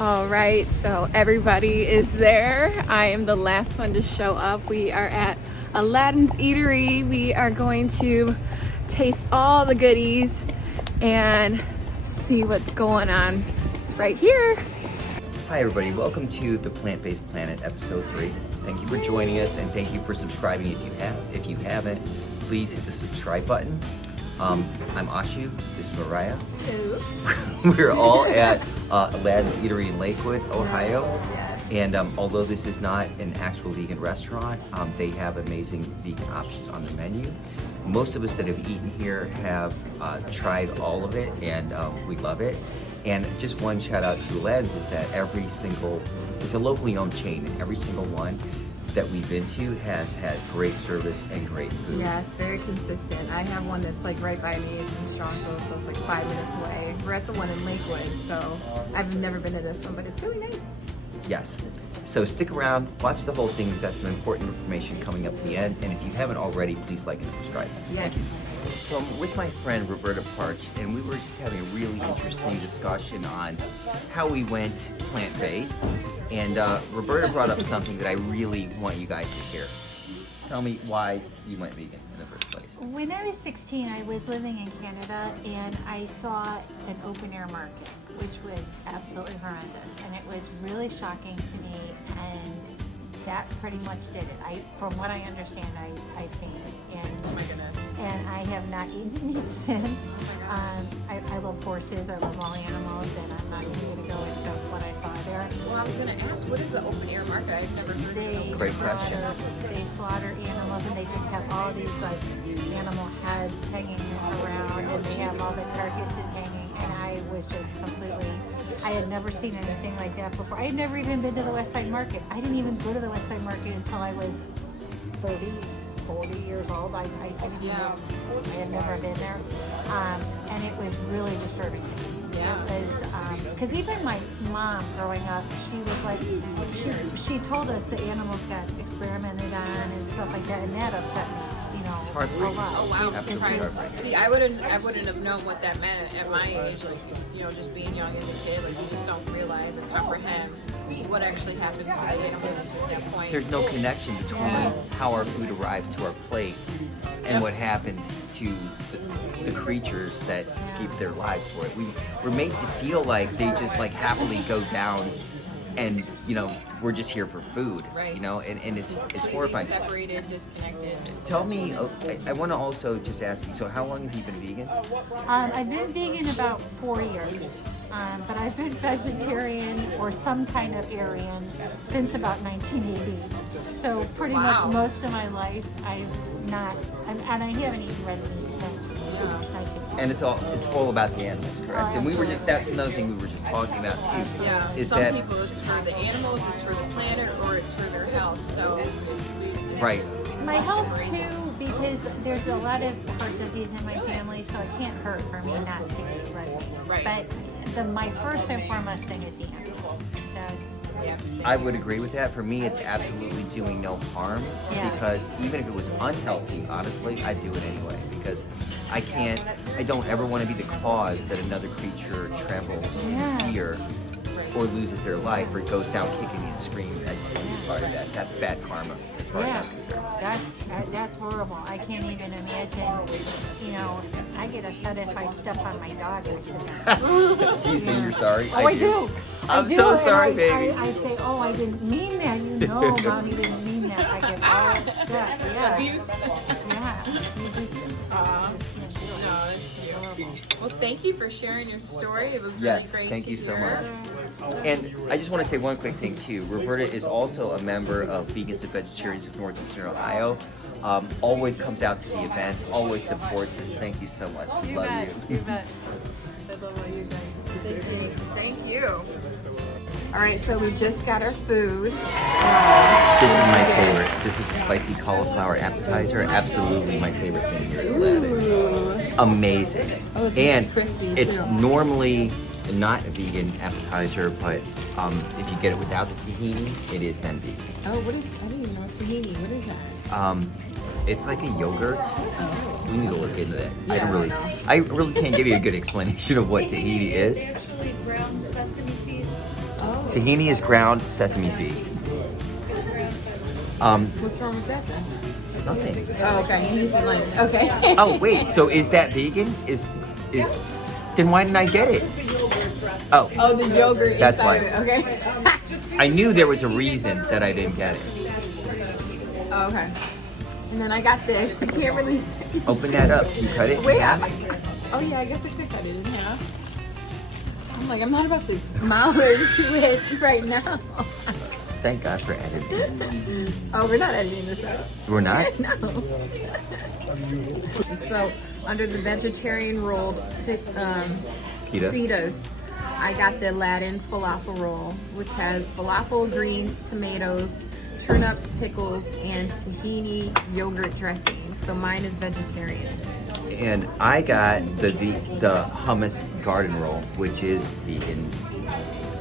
All right, so everybody is there. I am the last one to show up. We are at Aladdin's Eatery. We are going to taste all the goodies and see what's going on. It's right here. Hi everybody, welcome to the Plant-Based Planet episode 3. Thank you for joining us and thank you for subscribing if you have. If you haven't, please hit the subscribe button. I'm Ashu, this is Mariah. Hello. We're all at Aladdin's Eatery in Lakewood, Ohio. Yes. And although this is not an actual vegan restaurant, they have amazing vegan options on the menu. Most of us that have eaten here have tried all of it and we love it. And just one shout out to Aladdin's is that it's a locally owned chain, and every single one that we've been to has had great service and great food. Yes, very consistent. I have one that's like right by me. It's in Strongsville, so it's like 5 minutes away. We're at the one in Lakewood, so I've never been to this one, but it's really nice. Yes. So stick around, watch the whole thing. We've got some important information coming up at the end, and if you haven't already, please like and subscribe. Yes. So I'm with my friend Roberta Parch, and we were just having a really interesting discussion on how we went plant-based. And Roberta brought up something that I really want you guys to hear. Tell me why you went vegan in the first place. When I was 16, I was living in Canada and I saw an open air market, which was absolutely horrendous. And it was really shocking to me, and that pretty much did it. From what I understand, I fainted. Oh my goodness. And I have not eaten meat since. I love horses, I love all animals, and I'm not going to go into what I saw there. Well, I was going to ask, what is the open air market? I've never heard of it. Great question. They slaughter animals, and they just have all these like animal heads hanging around, and they have all the carcasses hanging. And I was just I had never seen anything like that before. I had never even been to the West Side Market. I didn't even go to the West Side Market until I was 30, 40 years old. I had never been there. And it was really disturbing to me. Yeah. It was, because even my mom growing up, she was like, she told us that animals got experimented on and stuff like that, and that upset me. It's heartbreaking. Oh wow, Absolutely surprised. heartbreaking. See, I wouldn't have known what that meant at my age. Like, just being young as a kid, like you just don't realize or comprehend what actually happens to the animals at that point. There's no connection between how our food arrives to our plate and what happens to the creatures that keep their lives for it. We're made to feel like they just like happily go down and we're just here for food, Right. and it's Completely horrifying. separated, disconnected. Tell me, I want to also just ask you, so how long have you been vegan? I've been vegan about 4 years, but I've been vegetarian or some kind of Aryan since about 1980. So pretty much most of my life and I haven't eaten red meat since 1980. And it's all about the animals, correct? Oh, And absolutely. that's another thing we were just talking about too. Yeah, Is some that people it's for the animals, it's for the planet, or it's for their health. So it's right? My health reasons. too, because there's a lot of heart disease in my family, so it can't hurt for me not to eat red meat. Right. But my first and foremost thing is the animals. I would agree with that. For me, it's absolutely doing no harm because even if it was unhealthy, honestly, I'd do it anyway because I don't ever want to be the cause that another creature trembles in fear or loses their life or goes down kicking and screaming. I just can't be part of that. That's bad karma as far as I'm concerned. That's horrible. I can't even imagine. I get upset if I step on my dog accidentally. Do you say you're sorry? Oh, I do. I'm I do, so and sorry, baby. I say, oh, I didn't mean that. Mommy didn't mean that. I get all upset. Yeah. abuse. Yeah. You just can't do it. No, that's cute. Well, thank you for sharing your story. It was really Yes, great thank to you so hear. much. And I just want to say one quick thing too. Roberta is also a member of Vegans and Vegetarians of Northeastern Ohio. Always comes out to the events, always supports us. Thank you so much. We love you. You bet. I love all you guys. Thank you. Thank you. All right, so we just got our food. This is my favorite. This is a spicy cauliflower appetizer. Absolutely my favorite thing here at Aladdin's. Amazing. Oh, it's and crispy, it's too. normally not a vegan appetizer, but if you get it without the tahini, it is then vegan. Oh, I didn't even know tahini. What is that? It's like a yogurt. We need to look into that. Yeah, I really can't give you a good explanation of what tahini is. Actually, ground sesame seeds. Oh, Tahini is ground sesame seeds. What's wrong with that then? Nothing. Oh, okay. You just didn't like it. Okay. Oh wait, so is that vegan? Is then why didn't I get it? Oh, Oh, the yogurt That's inside why. of it. Okay. I knew there was a reason that I didn't get it. Oh, okay. And then I got this. You can't really see. Open that up. Can you cut it? Wait, oh yeah, I guess I could cut it in half. I'm like, I'm not about to mouth to it right now. Thank God for editing. Oh, we're not editing this out. We're not? No. So, under the vegetarian rolled Pita. pitas, I got the Aladdin's falafel roll, which has falafel, greens, tomatoes, turnips, pickles, and tahini yogurt dressing. So mine is vegetarian. And I got the hummus garden roll, which is vegan.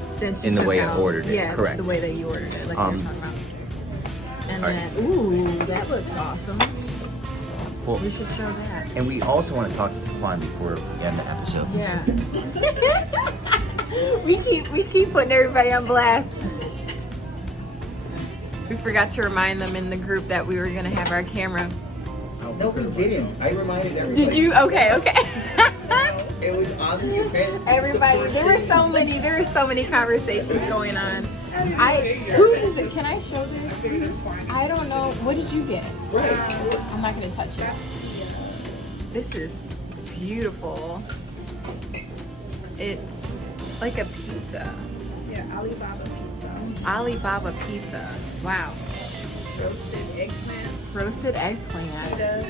Since In the took way I out- ordered it, yeah, correct. the way that you ordered it, like you were talking about. And All then, ooh, that looks awesome. Well, We should show that. and we also want to talk to Taquan before we end the episode. Yeah. we keep putting everybody on blast. We forgot to remind them in the group that we were gonna have our camera. No, we didn't. I reminded everybody. Did you? Okay. It was on the event. Everybody, there were so many conversations going on. Whose is it? Can I show this? I don't know. What did you get? I'm not gonna touch it. This is beautiful. It's like a pizza. Yeah, Alibaba pizza. Alibaba pizza. Wow. Roasted eggplant, Roasted eggplant. pita,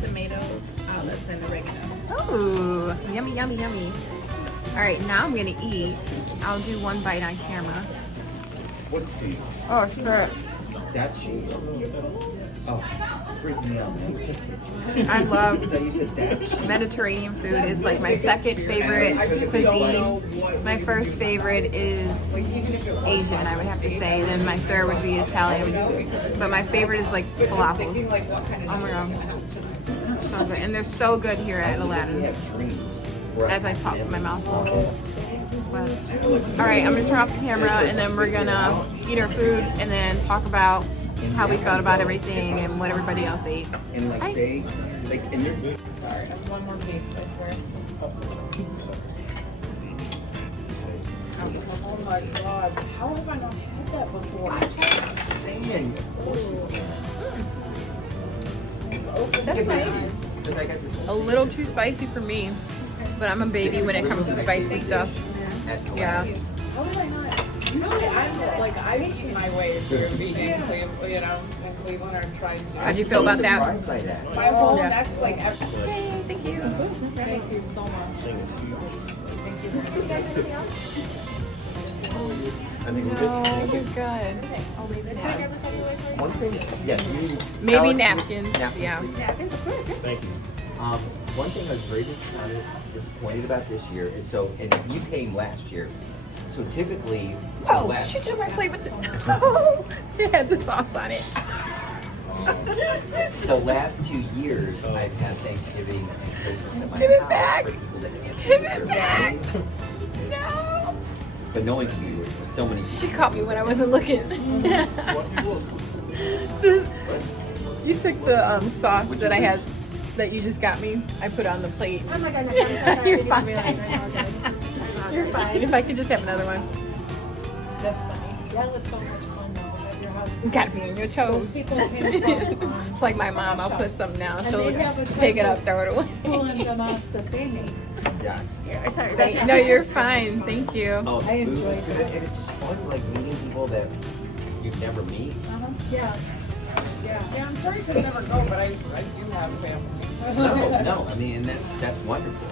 tomatoes, olives, and oregano. Oh, yummy, yummy, yummy. All right, now I'm gonna eat. I'll do one bite on camera. What's cheese? Oh, sure. That's cheese. Oh, freak me out, man. I love I thought you said that's cheese. Mediterranean food. Is like my second favorite cuisine. My first favorite is Asian, I would have to say. Then my third would be Italian. But my favorite is like falafels. Oh my god. So good. And they're so good here at Aladdin's. As I talk with my mouth full. But, all right, I'm gonna turn off the camera and then we're gonna eat our food and then talk about how we felt about everything and what everybody else ate. And like say, like, and there's Sorry, one more piece, I swear. Oh my god, how have I not had that before? I'm saying. That's nice. Because I got this A little too spicy for me, but I'm a baby when it comes to spicy stuff. Yeah. How have I not? Usually I'm like, I've eaten my way through vegan, Cleveland, you know, in Cleveland, I'm trying to. How'd you feel about that? surprised by that. My whole Yeah. neck's like, Thank you. thank you so much. I think we're No, good. we're good. One thing, yes, we need Maybe Alice, napkins. napkins. Yeah. One thing I was very disappointed about this year is and you came last year, so typically Oh, last, she took my plate with the. Oh, it had the sauce on it. the last 2 years I've had Thanksgiving and Christmas at my Give it house back. for people that can't Give be it there. back. No. But no one can be with so many. She caught me when I wasn't looking. You took the sauce What'd that you I do? had, that you just got me. I put it on the plate. Oh my god, You're fine. You're fine. If I could just have another one. That's funny. That was so much fun though, at your house. You gotta be on your toes. People came from, It's like my mom. I'll put something down. And She'll they have a pick it up, throw it away. pulling them off the thingy. Yes. No, you're fine. Thank you. Oh, I food was enjoyed good, and it's just fun, like meeting people that you'd never meet. Yeah. Yeah, I'm sorry I could never go, but I do have family. No, I mean, and that's wonderful.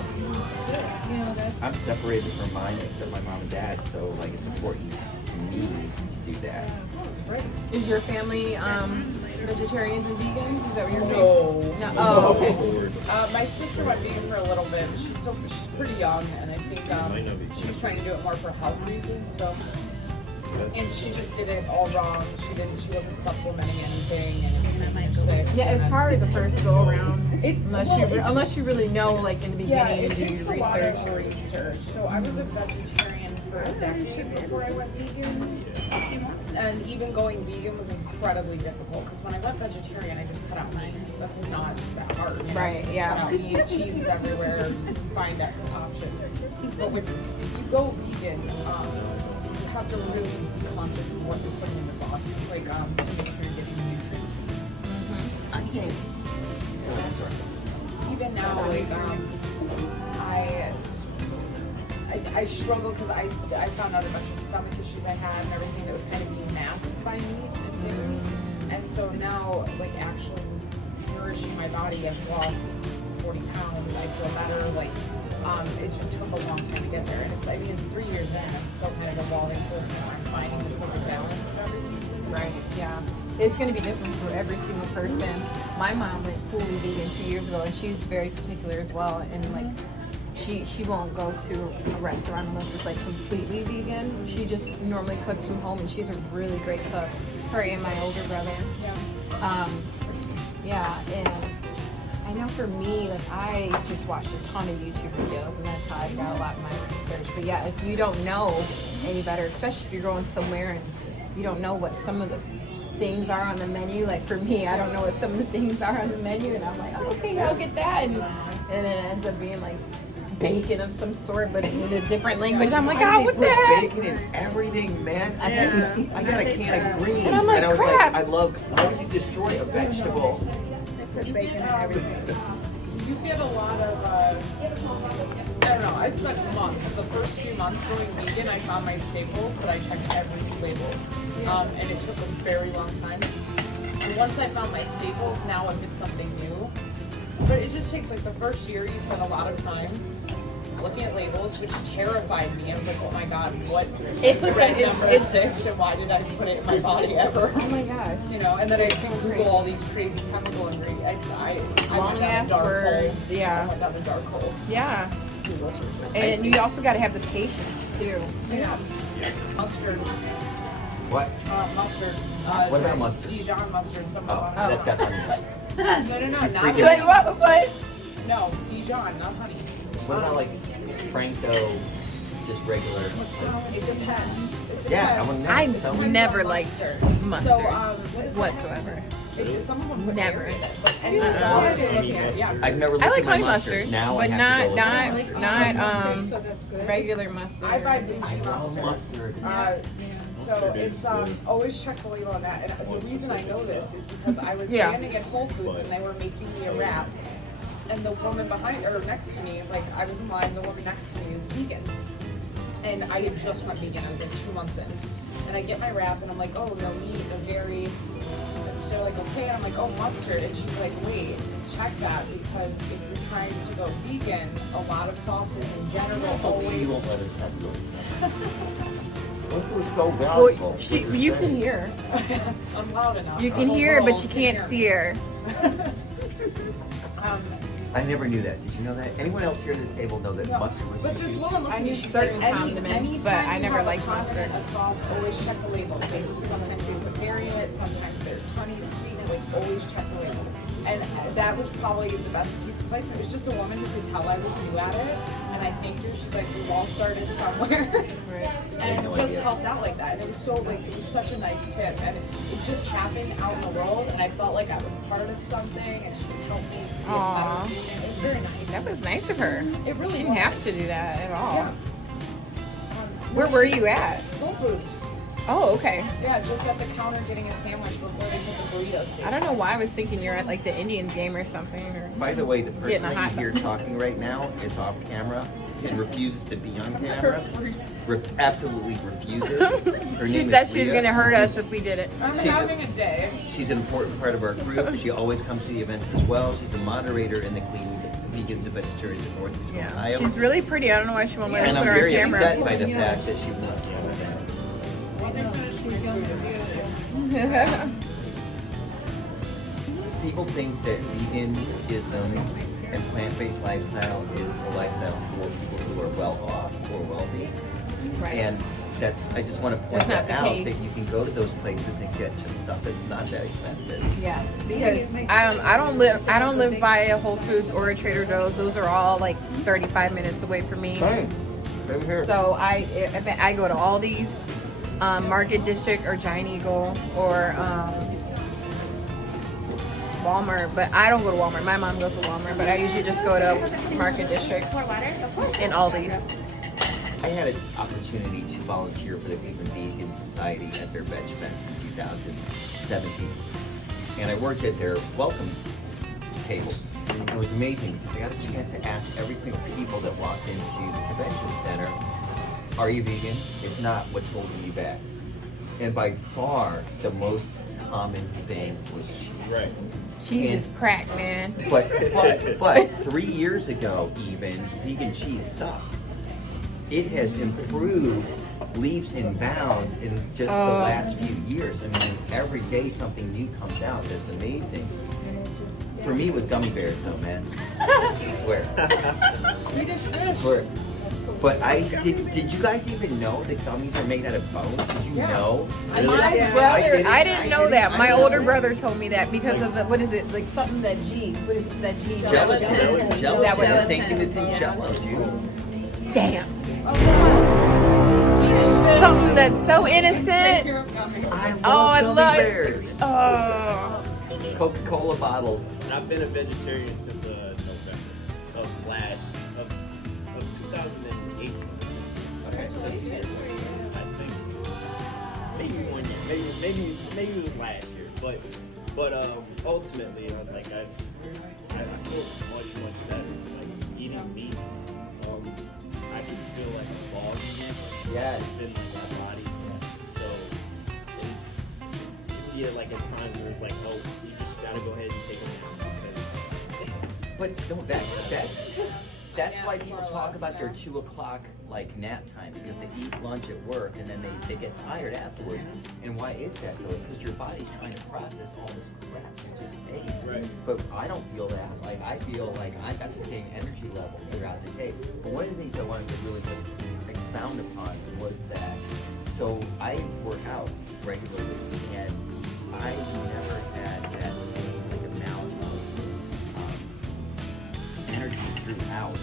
Yeah, that's I'm separated from mine except my mom and dad, so like it's important to me to do that. great. Is your family vegetarians and vegans? Is that what you're saying? No. No. Oh, okay. My sister went vegan for a little bit. She's pretty young, and I think she was trying to do it more for health reasons. So, and she just did it all wrong. She wasn't supplementing anything, and it made her sick. Yeah, it's hard the first go around. Well, unless you really know, like in the Yeah, beginning, it and do takes your a lot research. of research. So I was a vegetarian for a decade before I went vegan. And even going vegan was incredibly difficult because when I went vegetarian, I just cut out meat. That's not that hard. You know? Right, Just yeah. Cut out meat, cheese is everywhere. You can find that options. But if you go vegan, you have to really be conscious of what you're putting in the body, like to make sure you're getting the nutrients. Even now, like I struggled because I found out a bunch of stomach issues I had and everything that was kind of being masked by meat and dairy. And so now, like actually nourishing my body, I've lost 40 pounds. I feel better. Like it just took a long time to get there. And it's 3 years in. I'm still kind of evolving to I'm finding the perfect balance of everything. Right, yeah. It's going to be different for every single person. My mom went fully vegan 2 years ago, and she's very particular as well. And like, she won't go to a restaurant unless it's like completely vegan. She just normally cooks from home, and she's a really great cook. Her and my older brother. Yeah. Yeah, and I know for me, like I just watched a ton of YouTube videos, and that's how I got a lot of my research. But yeah, if you don't know any better, especially if you're going somewhere and you don't know what some of the things are on the menu, like for me, I don't know what some of the things are on the menu, and I'm like, oh, okay, I'll get that, and it ends up being like bacon of some sort, but in a different language. I'm like, oh, what the heck? Bacon and everything, man. I got a can of greens, And I'm like, I was crap. like, I love. How do you destroy a vegetable? You get a lot of, I don't know, I spent months, the first few months going vegan, I found my staples, but I checked every label. And it took a very long time. And once I found my staples, now if it's something new, but it just takes like the first year, you spend a lot of time looking at labels, which terrified me. I was like, oh my god, what? It's like red number it's 6, and why did I put it in my body ever? oh my gosh. You know, and then I can Google all these crazy chemical ingredients. I Long went down ass a dark words, hole. yeah. I went down the dark hole. Yeah, and you also got to have the patience too. Yeah. Mustard. What? Mustard. What about mustard? Dijon mustard. Something Oh, about that's got honey. No, not freaking- Wait, honey. what? No, Dijon, not honey. What about like Franco, just regular? It depends. Yeah, I Tell me. never liked mustard So, what is whatsoever. some of them put Never. dairy in it, but any sauce, yeah. I've never looked I like at my honey mustard. mustard, Now but I have to go not with mustard. regular mustard. I buy I Gucci love mustard. mustard. So it's always check the label on that. And the reason I know this is because I was Yeah. standing at Whole Foods and they were making me a wrap. And the woman behind or next to me, like I was in line, the woman next to me is vegan. And I had just went vegan, I was like 2 months in. And I get my wrap and I'm like, oh, no meat, no dairy. They're like, okay, and I'm like, oh, mustard. And she's like, wait, check that because if you're trying to go vegan, a lot of sauces in general always. You won't let us have yours. Mustard is so valuable. Well, you can hear. I'm loud enough. You The can whole hear, but world you can can't hear. see her. I never knew that. Did you know that? Anyone else here at this table know that No, mustard was but this used? woman looked I at knew me, she's certain like, condiments, but I never liked mustard. A sauce, always check the label. Like, sometimes they put dairy in it, sometimes there's honey to sweeten it. Like, always check the label. And that was probably the best piece of advice. It was just a woman who could tell I was new at it. And I thanked her. She's like, we all started somewhere. And it just helped out like that. And it was so, like, it was such a nice tip. And it just happened out in the world. And I felt like I was part of something. And she could help me be a Aw. better human. It was very nice. That was nice of her. It really She didn't have was. to do that at all. Yeah. Where were you at? Whole Foods. Oh, okay. Yeah, just at the counter getting a sandwich before they put the burrito station. I don't know why I was thinking you're at like the Indians game or something. Or By the way, the Getting person a that hot you hear talking right now is off camera and refuses to be on camera. Absolutely refuses. Her she name said is she was Rhea. going to hurt us if we did it. I'm She's a- having a day. She's an important part of our group. She always comes to the events as well. She's a moderator in the Clean Vegans and Vegetarians in Northeast Ohio. She's really pretty. I don't know why she won't let us And put I'm her very on camera. upset by the fact that she won't. People think that veganism and plant-based lifestyle is a lifestyle for people who are well off or wealthy. Right. And I just want to point That's not that the out, case. that you can go to those places and get some stuff that's not that expensive. Yeah, because I don't live by a Whole Foods or a Trader Joe's. Those are all like 35 minutes away from me. Same here. So I go to Aldi's, Market District, or Giant Eagle, or Walmart. But I don't go to Walmart. My mom goes to Walmart, but I usually just go to Market District and Aldi's. I had an opportunity to volunteer for the Cleveland Vegan Society at their Veg Fest in 2017. And I worked at their welcome table. And it was amazing. I got a chance to ask every single people that walked into the convention center, are you vegan? If not, what's holding you back? And by far, the most common thing was cheese. Right. Cheese is crack, man. But 3 years ago, even, vegan cheese sucked. It has improved leaps and bounds in just the last few years. I mean, every day something new comes out that's amazing. For me, it was gummy bears, though, man. I swear. Swedish fish. Swear. But did you guys even know that gummies are made out of bone? Did you know? My brother, I didn't know that. My older brother told me that because of the, what is it, like something that G, what is that G? Gelatin. That Gelatin. The was- same thing that's in Jello, dude. Damn. Something that's so innocent. I love gummy it. bears. Oh. Coca-Cola bottles. I've been a vegetarian since November of 2008. Okay. I think maybe 1 year, maybe it was last year, but ultimately, I feel much better. Like eating meat, I can feel like a ball Yes. in my body. So it be like a time where it's like, oh, you just gotta go ahead and take a nap because But no, that's why people talk about their 2 o'clock like nap time, because they eat lunch at work and then they get tired afterwards. And why is that though? It's because your body's trying to process all this crap you just ate. Right. But I don't feel that. Like I feel like I've got the same energy level throughout the day. But one of the things I wanted to really just expound upon was that, so I work out regularly and I never had that same like amount of energy throughout.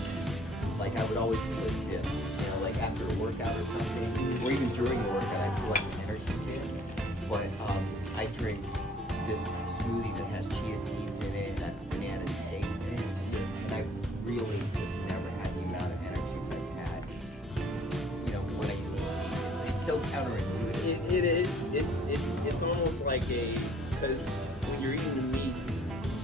Like I would always feel a dip, you know, like after a workout or something, or even during a workout, I feel like an energy dip. But I drink this smoothie that has chia seeds in it, and has banana and eggs in it, and I really just never had the amount of energy that I had, you know, when I used to eat. It's so counterintuitive. it is. It's almost like because when you're eating the meats,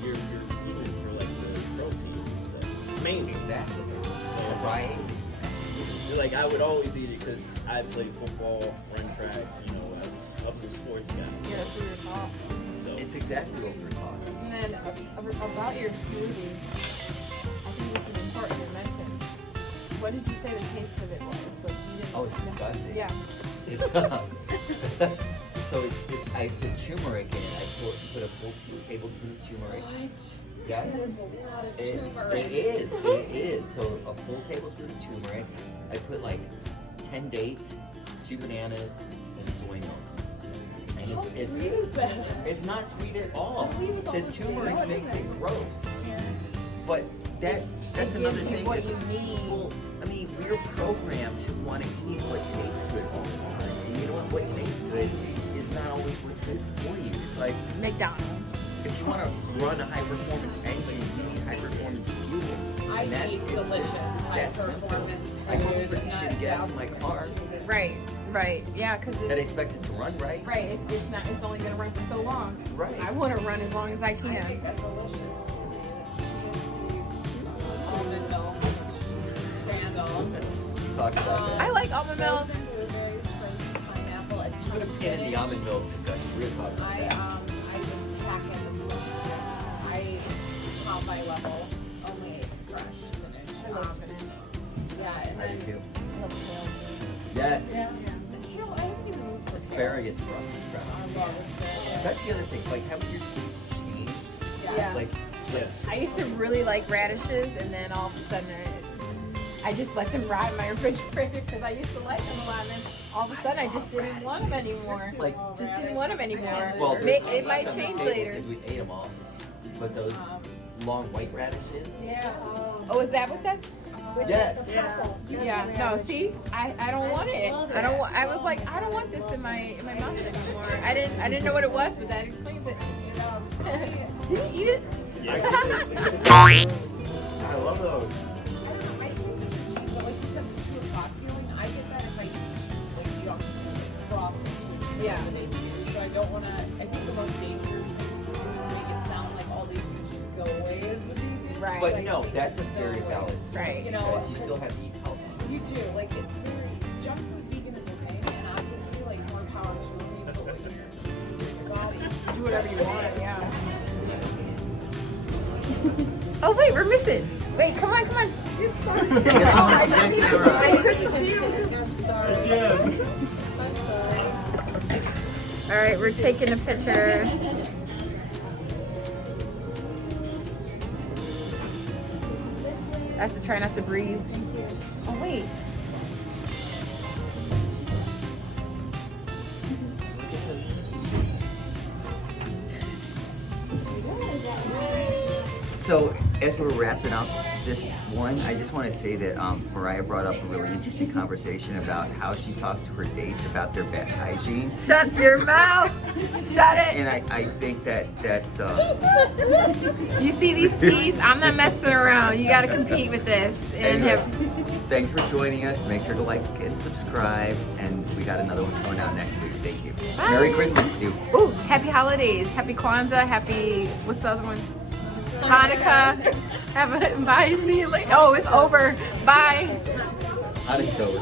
you're eating for like the proteins and stuff. Mainly. Exactly. That's So why I ate. like I would always eat it because I played football, run track. You know, I was up to sports guy. Yeah, that's what we were taught. So It's exactly what we're talking. And then about your smoothie, I think this is important to mention. What did you say the taste of it was? Like, you didn't, Oh, it's disgusting. Yeah. It's so it's I put turmeric in it. I put a full tablespoon of turmeric. Yes. That is a lot of turmeric. It is. So a full tablespoon of turmeric. I put like 10 dates, 2 bananas, and soy milk. And How sweet is that? it's not sweet at all. I believe it's The all turmeric sweet. makes it gross. But that's It another gives you thing. what is, you need. well, I mean, we're programmed to want to eat what tastes good all the time. And you know what tastes good is not always what's good for you. It's like, McDonald's. if you want to run a high-performance engine, you need high-performance fuel. I And that's eat delicious, high that's simple. performance I go food, put not shitty gas in my fast car food. Right. Yeah, because that I expect it to run right. right, it's not. It's only gonna run for so long. Right. I want to run as long as I I can. make a delicious chia seeds, almond milk, spandel. Talk about that. I like almond milk. Frozen blueberries, frozen pineapple, a ton Put a of skin in the spinach. almond milk discussion. We're gonna talk about I that. just pack in the spinach. I Popeye level only ate fresh spinach. I love spinach. Yeah, and I then do too. I love kale. Yes. Yeah. Kale, I haven't even moved for kale. Asparagus, Brussels I sprouts. love asparagus. That's the other thing. Like, haven't your tastes changed? Yeah. Like, yes. I used to really like radishes, and then all of a sudden, I just let them rot in my refrigerator because I used to like them a lot. And then all of a sudden, I just didn't want them anymore. Like, Just didn't want them anymore. well, It might change later. because we ate them all. But those long white radishes. Yeah. Oh, is that what that? Yes. Yeah. No. See, I don't want it. I was like, I don't want this in my mouth anymore. I didn't know what it was, but that explains it. Did you eat it? I love those. I taste this cheese, but like you said, the 2 o'clock feeling, I get that if I eat like junk processed food. Yeah. So I don't want to. I think the most dangerous thing to do is make it sound like all these foods just go away as the new thing. Right. But Like, no, make that's a it very still, valid. Right. You know, Because you still have to eat healthy. you do. Like it's very junk food, vegan is okay, and obviously like more power to you. But what your body. Do whatever you want. Yeah. Oh wait, we're missing. Wait, come on. It's fine. I couldn't see him. I'm sorry. I'm sorry. All right, we're taking a picture. I have to try not to breathe. Oh wait. So as we're wrapping up this one, I just want to say that Mariah brought up a really interesting conversation about how she talks to her dates about their bad hygiene. Shut your mouth. Shut it. And I think that You see these teeth? I'm not messing around. You got to compete with this. And thanks for joining us. Make sure to like and subscribe. And we got another one coming out next week. Thank you. Bye. Merry Christmas to you. Ooh, happy holidays. Happy Kwanzaa. Happy, what's the other one? Hanukkah. Bye. See you later. Oh, it's over. Bye. How's it over?